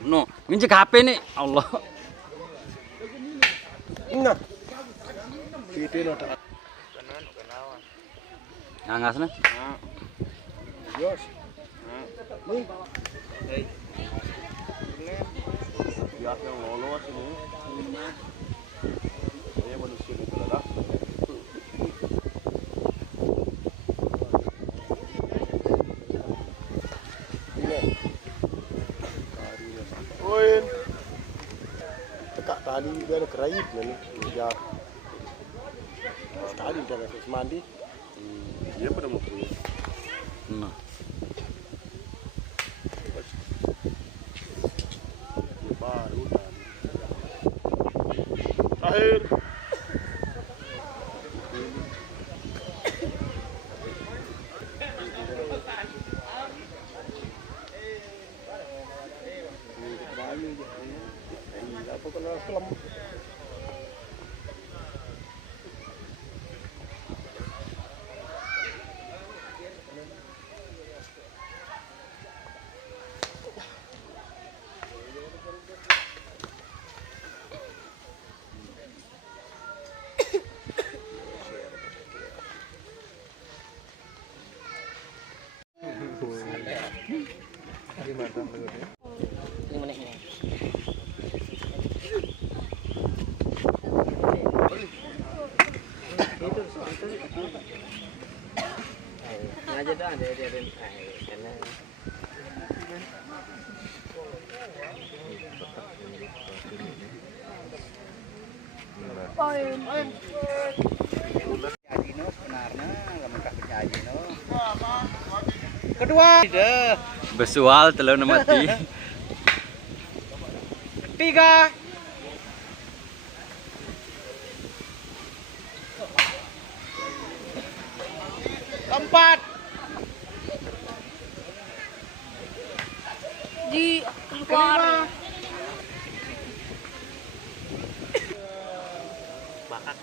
No, nginjek HP nih. Allah. Nah. Video ada. Ngangas nih. Yos. Nih. Biar yang lolos ini. Saya manusia itu lah. Poin. Tekak tali dia ada kerait nih. Biar sekali udah habis mandi. Dia pada mau pergi. Nah. Dia baru terakhir. Apa kena kelam? Aja dah ada karena Ajino sebenarnya lamun ka Ajino. Kedua, Besual telur mati. ketiga. Keempat. Di Kelima. Bakak.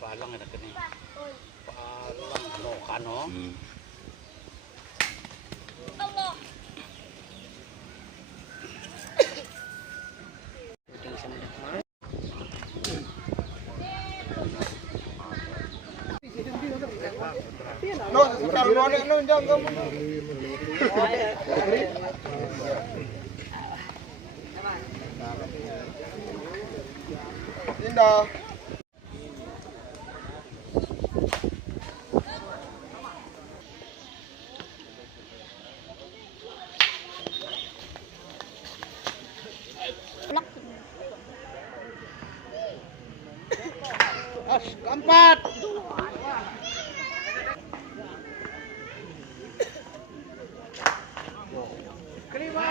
Palang ada kene. Palang no kano. Allah. No, sekarang mau nih, no, jangan kamu. Indah. Keempat. Kelima.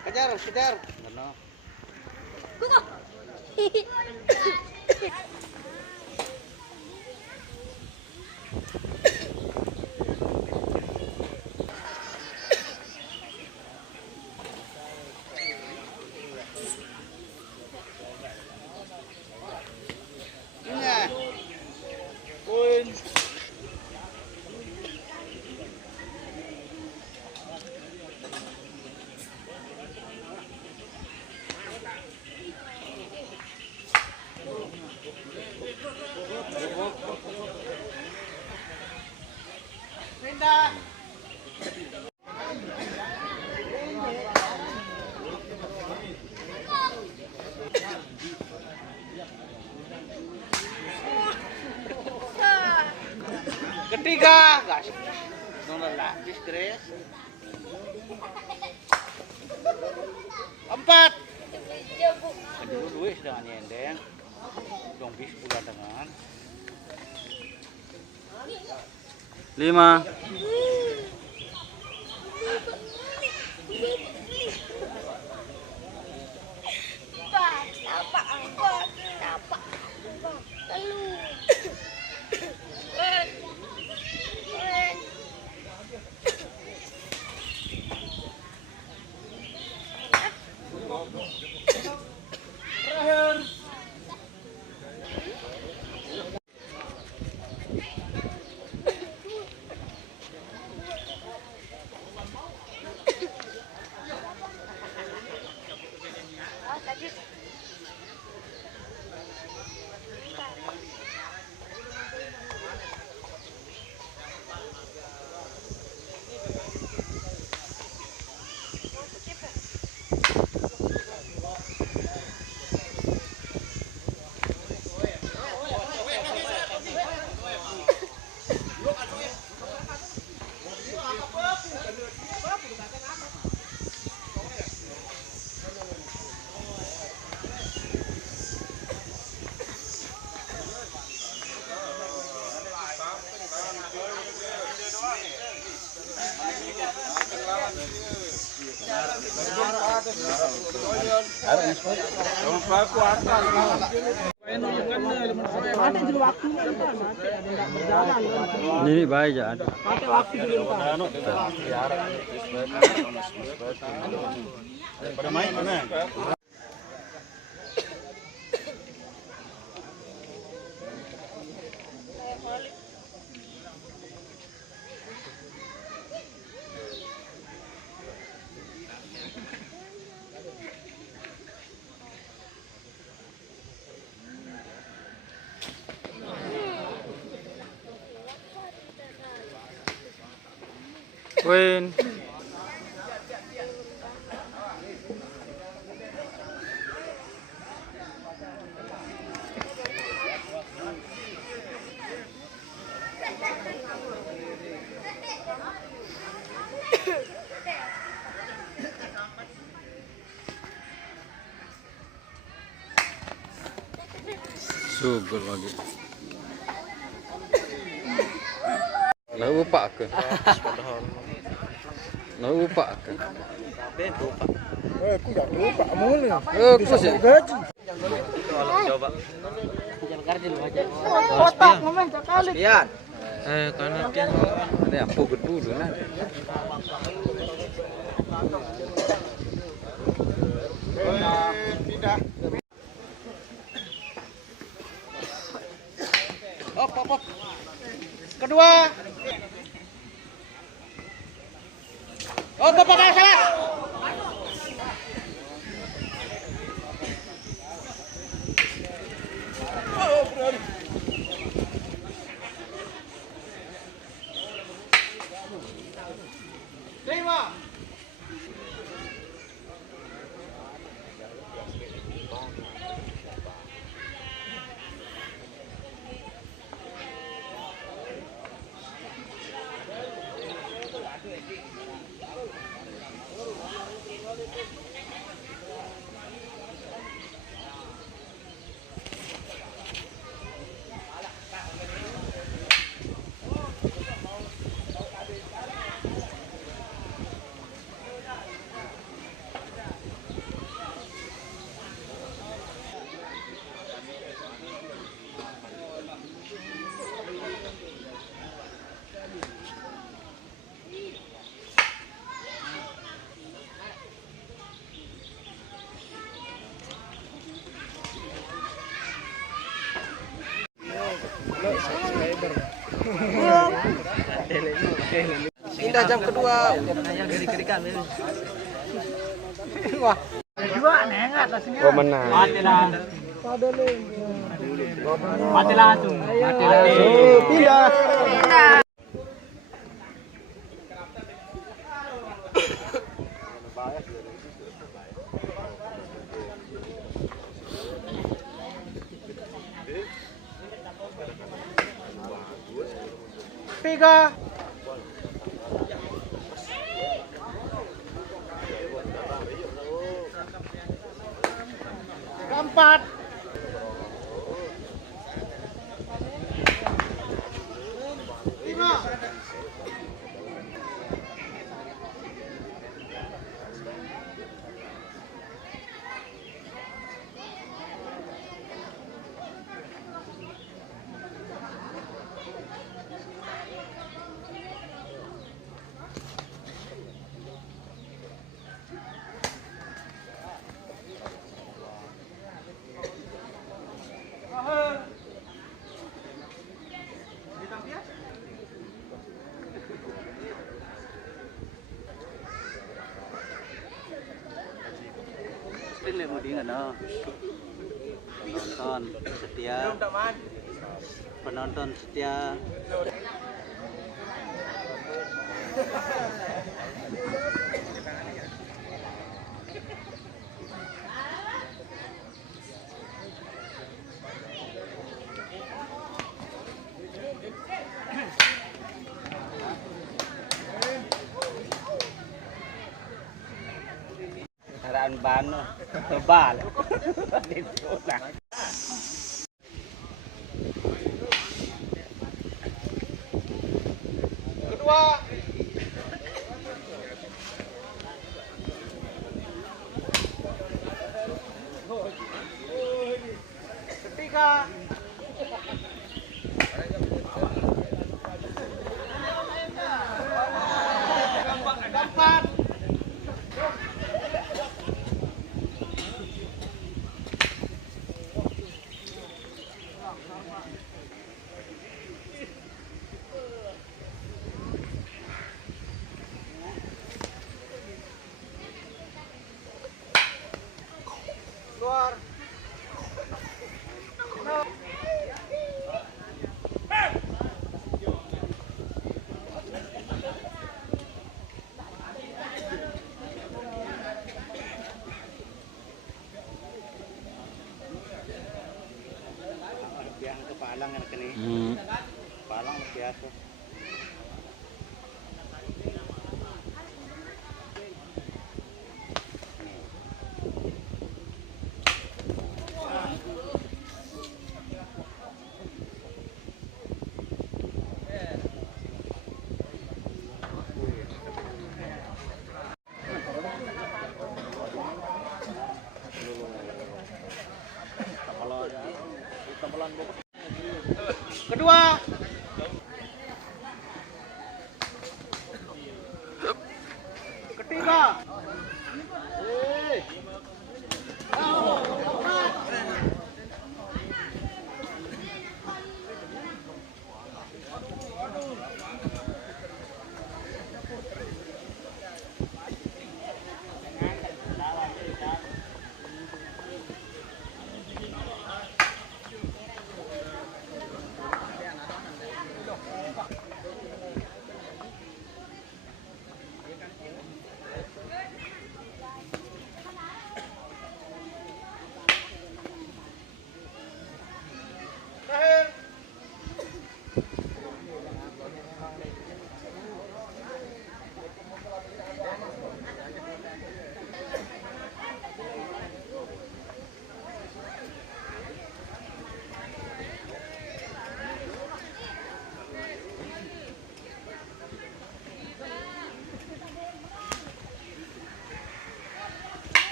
Kejar, kejar. Ano? Ketiga. Gas. Nona lah, distres. Keempat. Dulu duit sedang nyendeng. Dong bis bulan dengan 5. Ini baik ya. pada main mana? Win. Subur lagi. Nak upak ke? Nak upak ke? Aku dah lupa mula. Aku sih. Gaji. Coba. Kotak ngomong sekali. Lihat. Karena dia ada apa dulu nah. Tidak. Op. Kedua. Oh, pakai salah. Terima. Indah jam kedua. Wah. Oh menang. Mati langsung. Pindah. Ketiga. Keempat. Lima. Ini mau di mana? Penonton setia. Penonton setia. Haraan ban tebal. Itu lah. Kedua. Ketiga. Keempat. Keluar. Yang kepalang yang kini. Palang biasa. Kedua. Ketiga.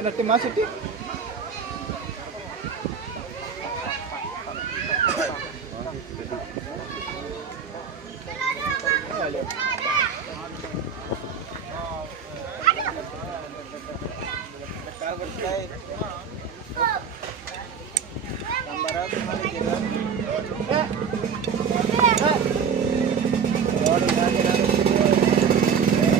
Mana tim masuk sih? Cover slide.